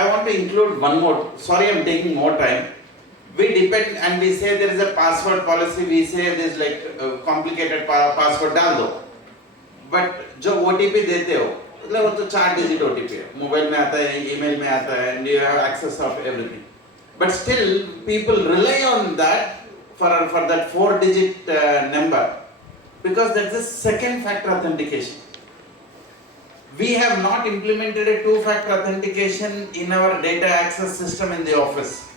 I want to include one more. Sorry, I'm taking more time. We depend and we say there is a password policy. We say there is like complicated password डाल दो. But जो OTP देते हो, मतलब वो तो 4 digit OTP है. Mobile में आता है, email में आता है, and you have access of everything. But still, people rely on that for that 4 digit number because that's the second factor authentication. We have not implemented a 2-factor authentication in our data access system in the office.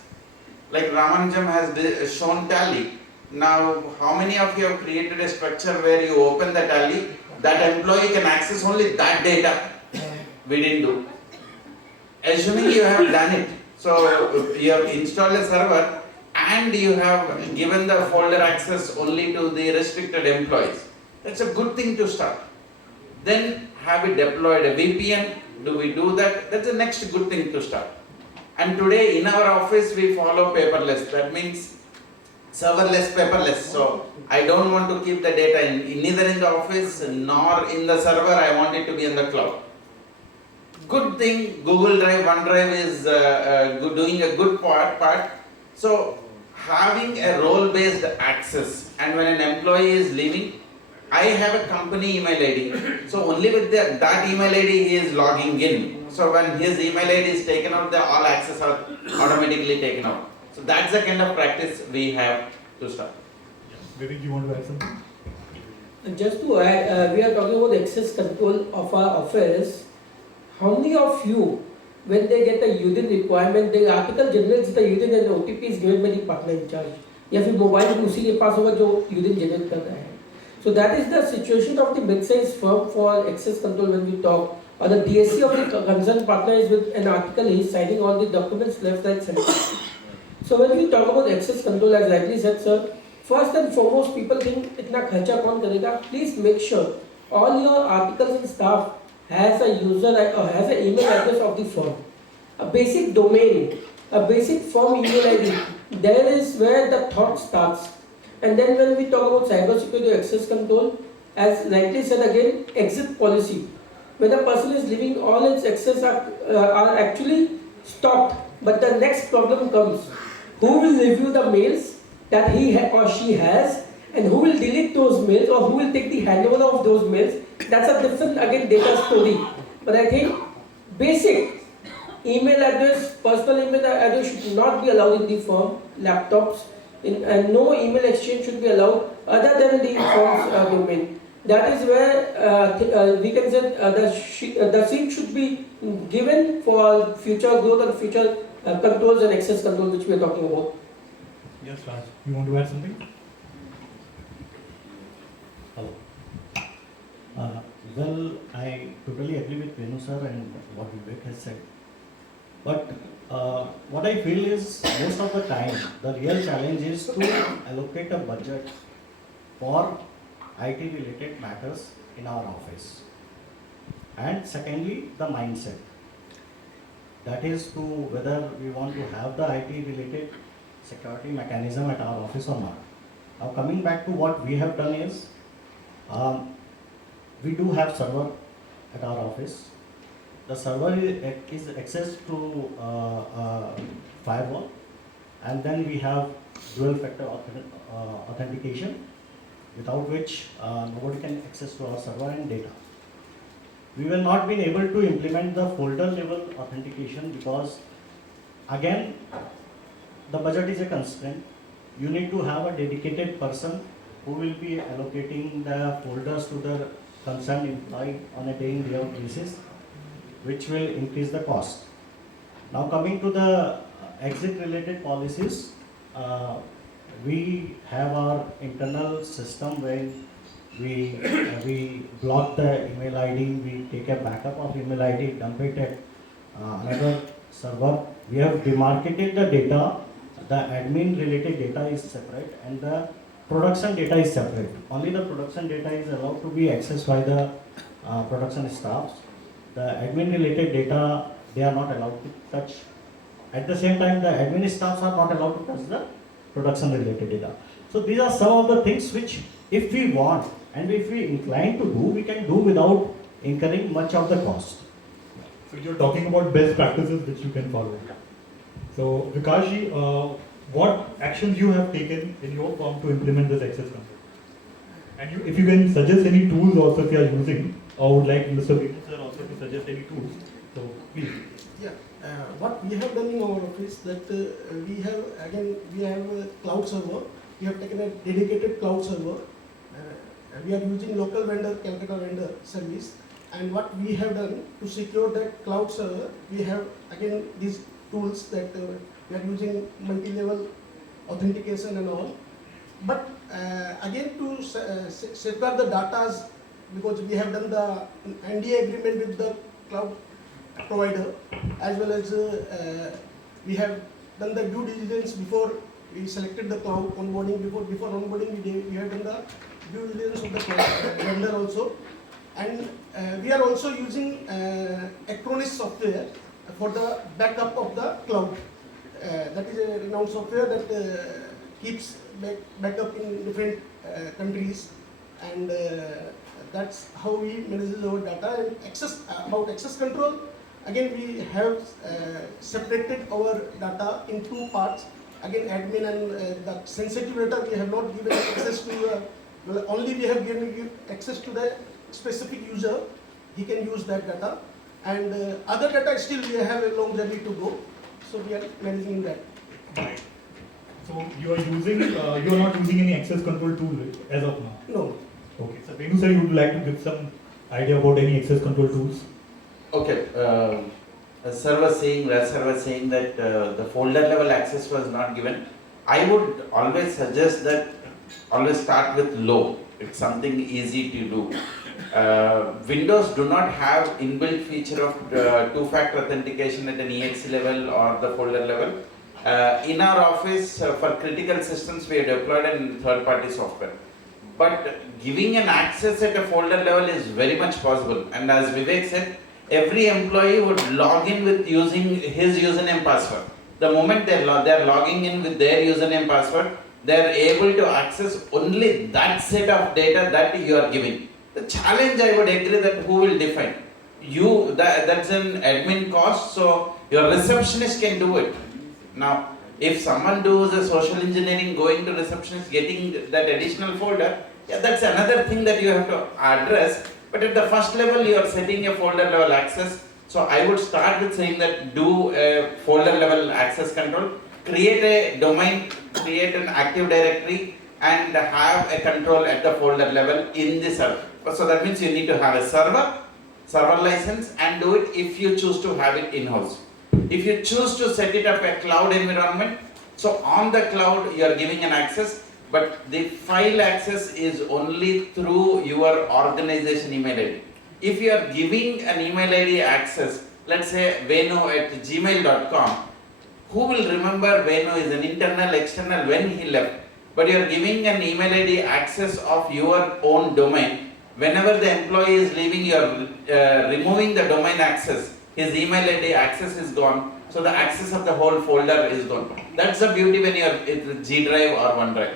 Like Ramanujam has shown Tally. Now, how many of you have created a structure where you open the Tally, that employee can access only that data? We didn't do. Assuming you have done it, so you have installed a server and you have given the folder access only to the restricted employees. That's a good thing to start. Then have we deployed a VPN? Do we do that? That's the next good thing to start. And today in our office we follow paperless. That means serverless, paperless. So I don't want to keep the data neither in the office nor in the server. I want it to be in the cloud. Good thing, Google Drive, OneDrive is doing a good part. So having a role-based access, and when an employee is leaving, I have a company email ID. So only with that email ID he is logging in. So when his email ID is taken out, the all access are automatically taken out. So that's the kind of practice we have to start. Vivek, you want to add something? Just to add, we are talking about access control of our office. How many of you, when they get a UDIN requirement, the article generates the UDIN and the OTP is given by the partner in charge? या फिर mobile भी उसी के पास होगा जो UDIN generate कर रहा है. So that is the situation of the mid-sized firm for access control when we talk. Or the DSC of the concerned partner is with an article, he is signing all the documents left, right, center. So when we talk about access control, as rightly said, sir, first and foremost, people think इतना खर्चा कौन करेगा? Please make sure all your articles and stuff has a user or has an email address of the firm, a basic domain, a basic firm email ID. There is where the thought starts. And then when we talk about cyber security access control, as rightly said again, exit policy. When a person is leaving, all its access are actually stopped. But the next problem comes. Who will review the mails that he or she has, and who will delete those mails, or who will take the handover of those mails? That's a different, again, data story. But I think basic email address, personal email address should not be allowed in the firm, laptops, and no email exchange should be allowed other than the firm's domain. That is where we can say the seat should be given for future growth and future controls and access control which we are talking about. Yes, Raj. You want to add something? Hello. Well, I totally agree with Venu sir and what Vivek has said. But what I feel is most of the time the real challenge is to allocate a budget for IT related matters in our office. And secondly, the mindset. That is to whether we want to have the IT related security mechanism at our office or not. Now coming back to what we have done is, we do have server at our office. The server is accessed through firewall, and then we have dual factor authentication, without which nobody can access to our server and data. We will not be able to implement the folder level authentication because again the budget is a constraint. You need to have a dedicated person who will be allocating the folders to the concerned employee on a day-in day-out basis, which will increase the cost. Now coming to the exit related policies, we have our internal system where we block the email ID, we take a backup of email ID, dump it at another server. We have demarcated the data. The admin related data is separate and the production data is separate. Only the production data is allowed to be accessed by the production staffs. The admin related data, they are not allowed to touch. At the same time, the admin staffs are not allowed to touch the production related data. So these are some of the things which, if we want and if we incline to do, we can do without incurring much of the cost. So you're talking about best practices which you can follow. So Vikashji, what actions you have taken in your firm to implement this access control? And if you can suggest any tools also if you are using, I would like Mr. Venu sir also to suggest any tools. So please. Yeah, what we have done in our office that we have a cloud server. We have taken a dedicated cloud server. We are using local vendor, Kolkata vendor service. And what we have done to secure that cloud server, we have again these tools that we are using multi-level authentication and all. But again to safeguard the data, because we have done the NDA agreement with the cloud provider, as well as we have done the due diligence before we selected the cloud onboarding. Before onboarding, we have done the due diligence of the cloud vendor also, and we are also using Acronis software for the backup of the cloud. That is a renowned software that keeps backup in different countries, and that's how we manage our data. And about access control, again we have separated our data in two parts. Again, admin and the sensitive data we have not given access to. Only we have given access to the specific user. He can use that data, and other data still we have a long journey to go. So we are managing that. Right. So you are using, you are not using any access control tool as of now? No. Okay. So Venu sir, you would like to give some idea about any access control tools? Okay, sir was saying that the folder level access was not given. I would always suggest that always start with low. It's something easy to do. Windows do not have inbuilt feature of two-factor authentication at an exe level or the folder level. In our office, for critical systems, we have deployed in third-party software. But giving an access at a folder level is very much possible. And as Vivek said, every employee would log in with using his username password. The moment they are logging in with their username password, they are able to access only that set of data that you are giving. The challenge, I would agree, that who will define? That's an admin cost, so your receptionist can do it. Now, if someone does a social engineering, going to receptionist, getting that additional folder, yeah, that's another thing that you have to address. But at the first level, you are setting a folder level access. So I would start with saying that do a folder level access control, create a domain, create an active directory, and have a control at the folder level in the server. So that means you need to have a server license, and do it if you choose to have it in-house. If you choose to set it up a cloud environment, so on the cloud you are giving an access, but the file access is only through your organization email ID. If you are giving an email ID access, let's say venu@gmail.com, who will remember Venu is an internal, external when he left? But you are giving an email ID access of your own domain. Whenever the employee is leaving, you are removing the domain access. His email ID access is gone, so the access of the whole folder is gone. That's the beauty when you are with G Drive or OneDrive.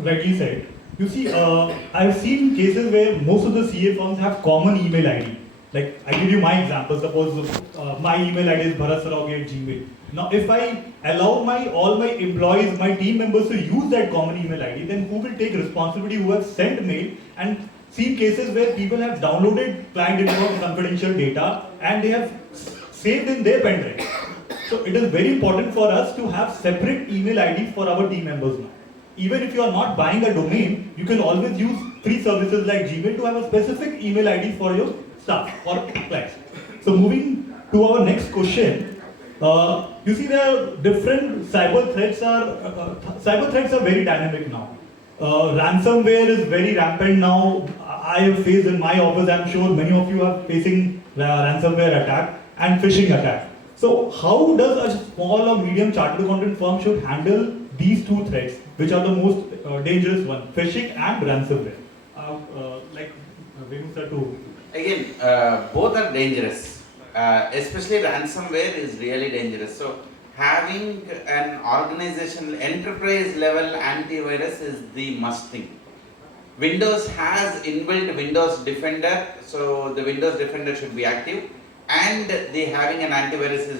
Rightly said. You see, I've seen cases where most of the CA firms have common email ID. Like, I give you my example. Suppose my email ID is bharatsarogi@gmail. Now, if I allow all my employees, my team members to use that common email ID, then who will take responsibility? Who have sent mail? And seen cases where people have downloaded client info confidential data and they have saved in their pen drive. So it is very important for us to have separate email IDs for our team members now. Even if you are not buying a domain, you can always use free services like Gmail to have a specific email ID for your staff or clients. So moving to our next question, you see the different cyber threats are very dynamic now. Ransomware is very rampant now. I have faced in my office, I'm sure many of you are facing ransomware attack and phishing attack. So how does a small or medium chartered accountant firm should handle these two threats, which are the most dangerous one, phishing and ransomware? Like Venu sir too. Again, both are dangerous. Especially ransomware is really dangerous. So having an organizational enterprise level antivirus is the must thing. Windows has inbuilt Windows Defender, so the Windows Defender should be active. and the having an antivirus is